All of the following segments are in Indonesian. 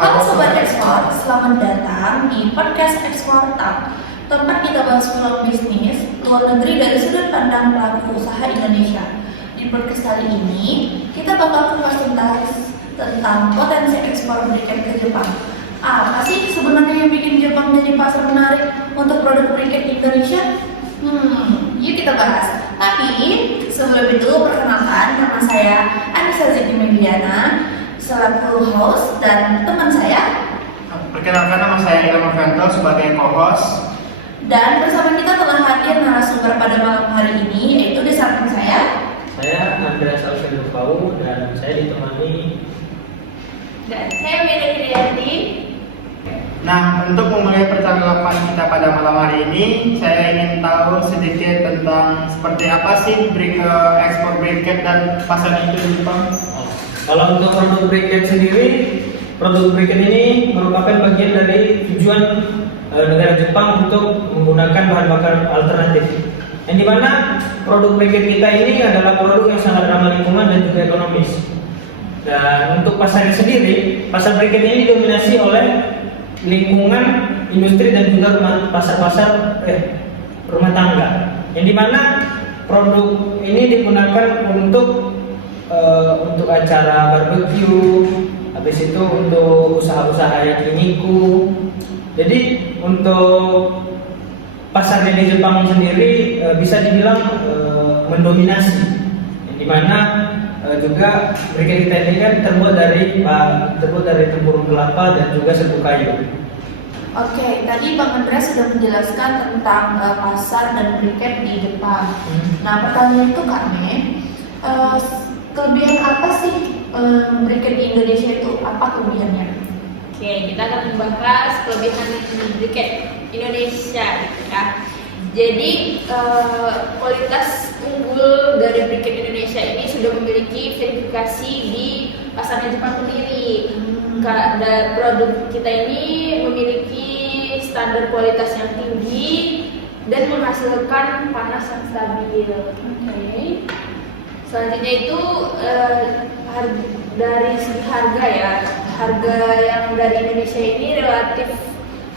Halo Sobat Ekspor, selamat datang di podcast Ekspor Talk, tempat kita bahas peluang bisnis luar negeri dari sudut pandang pelaku usaha Indonesia. Di podcast kali ini, kita bakal kupas tentang potensi ekspor briket ke Jepang. Apa sih sebenarnya yang bikin Jepang jadi pasar menarik untuk produk briket Indonesia? Yuk kita bahas. Tapi sebelum itu perkenalkan, nama saya Anissa Zeki Mediana selaku host dan teman saya. Perkenalkan, nama saya Ilham Fento sebagai co-host. Dan bersama kita telah hadir narasumber pada malam hari ini, yaitu di samping saya Andreas Alfredo Pau, dan saya ditemani dan saya Meda Hidayati. Nah, untuk memulai percakapan kita pada malam hari ini, saya ingin tahu sedikit tentang seperti apa sih ekspor briket dan pasar itu di Jepang. Kalau untuk produk briket sendiri, produk briket ini merupakan bagian dari tujuan negara Jepang untuk menggunakan bahan bakar alternatif. Yang dimana produk briket kita ini adalah produk yang sangat ramah lingkungan dan juga ekonomis. Dan untuk pasarnya sendiri, pasar briket ini didominasi oleh lingkungan, industri dan juga pasar-pasar rumah tangga. Yang dimana produk ini digunakan untuk acara barbecue, habis itu untuk usaha-usaha yakiniku. Jadi untuk pasarnya di Jepang sendiri bisa dibilang mendominasi, yang dimana juga briket kita ini kan terbuat dari tempurung kelapa dan juga serbuk kayu. Oke, tadi Bang Andreas sudah menjelaskan tentang pasar dan briket di Jepang. Nah, pertanyaan itu kami, kelebihan apa sih briket di Indonesia itu? Apa kelebihannya? Oke, kita akan membahas kelebihan briket Indonesia gitu ya. Jadi kualitas unggul dari briket Indonesia ini sudah memiliki verifikasi di pasarnya Jepang sendiri. Dan produk kita ini memiliki standar kualitas yang tinggi dan menghasilkan panas yang stabil. Oke. Selanjutnya itu dari segi harga ya, harga yang dari Indonesia ini relatif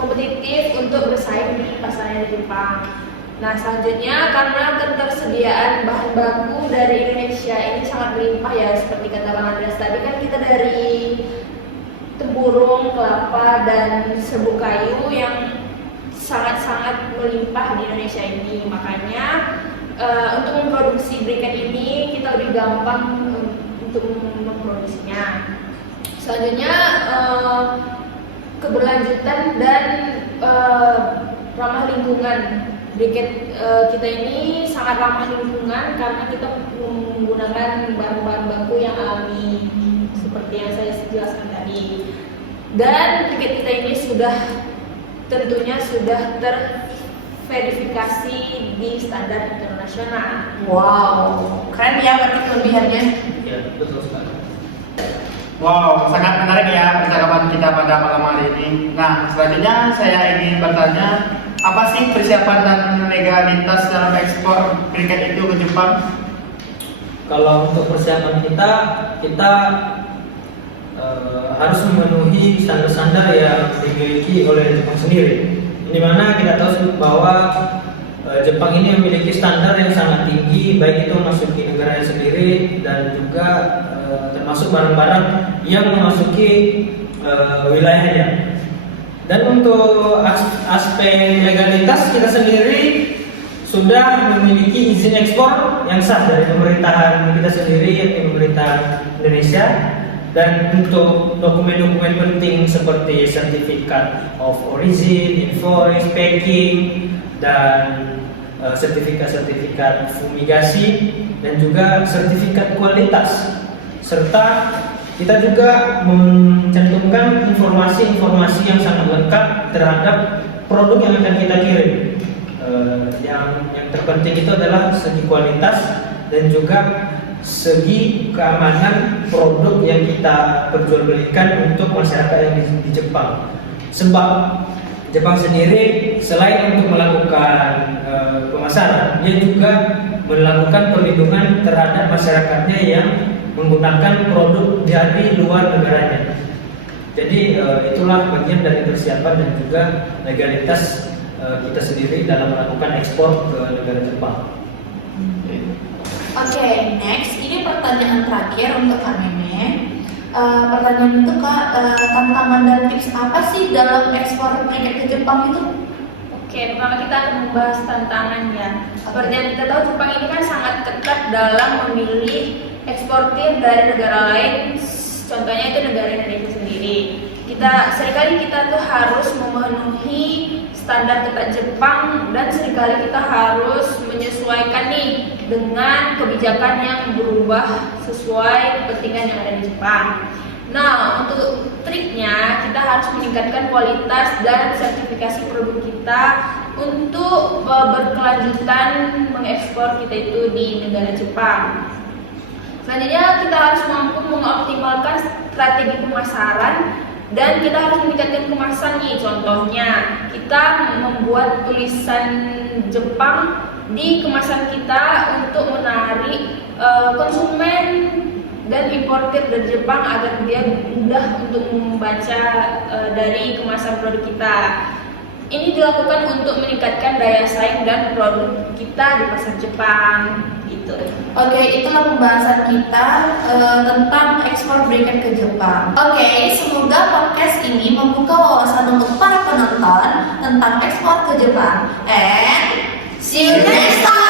kompetitif untuk bersaing di pasarnya di Jepang. Nah, selanjutnya karena ketersediaan bahan baku dari Indonesia ini sangat melimpah ya, seperti kata Bang Andreas tadi kan kita dari tempurung kelapa dan serbuk kayu yang sangat-sangat melimpah di Indonesia ini. Makanya untuk memproduksi briket ini kita lebih gampang untuk memproduksinya. Selanjutnya keberlanjutan dan ramah lingkungan. Briket kita ini sangat ramah lingkungan karena kita menggunakan bahan-bahan baku yang alami seperti yang saya jelaskan tadi. Dan briket kita ini tentunya sudah terverifikasi di standar internasional. Wow, keren ya berarti kelebihannya. Ya, betul sekali. Wow, sangat menarik ya percakapan kita pada malam hari ini. Nah, selanjutnya saya ingin bertanya, apa sih persiapan dan legalitas dalam ekspor briket itu ke Jepang? Kalau untuk persiapan kita harus memenuhi standar-standar yang dimiliki oleh Jepang sendiri. Di mana kita tahu bahwa Jepang ini memiliki standar yang sangat tinggi, baik itu memasuki negaranya sendiri dan juga termasuk barang-barang yang memasuki wilayahnya. Dan untuk aspek legalitas, kita sendiri sudah memiliki izin ekspor yang sah dari pemerintahan kita sendiri, yaitu pemerintah Indonesia. Dan untuk dokumen-dokumen penting seperti sertifikat of origin, invoice, packing, dan sertifikat fumigasi, dan juga sertifikat kualitas. Serta kita juga mencantumkan informasi-informasi yang sangat lengkap terhadap produk yang akan kita kirim. Yang terpenting itu adalah segi kualitas dan juga segi keamanan produk yang kita perjualbelikan untuk masyarakat yang di Jepang. Sebab Jepang sendiri selain untuk melakukan pemasaran, dia juga melakukan perlindungan terhadap masyarakatnya yang menggunakan produk dari luar negaranya. Jadi itulah bagian dari persiapan dan juga legalitas kita sendiri dalam melakukan ekspor ke negara Jepang. Oke, next ini pertanyaan terakhir untuk Kak Meme. Pertanyaan itu Kak, tantangan dan tips apa sih dalam ekspor kriket ke Jepang itu? Oke, pertama kita akan membahas tantangannya. Seperti yang kita tahu, Jepang ini kan sangat ketat dalam memilih eksportir dari negara lain. Contohnya itu negara Indonesia sendiri. Seringkali kita tuh harus memenuhi standar ketat Jepang dan seringkali kita harus menyesuaikan nih dengan kebijakan yang berubah sesuai kepentingan yang ada di Jepang. Nah, untuk triknya kita harus meningkatkan kualitas dan sertifikasi produk kita untuk berkelanjutan mengekspor kita itu di negara Jepang. Selanjutnya kita harus mampu mengoptimalkan strategi pemasaran dan kita harus meningkatkan kemasan nih. Contohnya kita membuat tulisan Jepang di kemasan kita untuk menarik konsumen dan importir dari Jepang agar dia mudah untuk membaca dari kemasan produk kita. Ini dilakukan untuk meningkatkan daya saing dan produk kita di pasar Jepang gitu. Oke, itulah pembahasan kita tentang ekspor briket ke Jepang. Oke, semoga podcast ini membuka wawasan untuk para penonton tentang ekspor ke Jepang. And see you next time.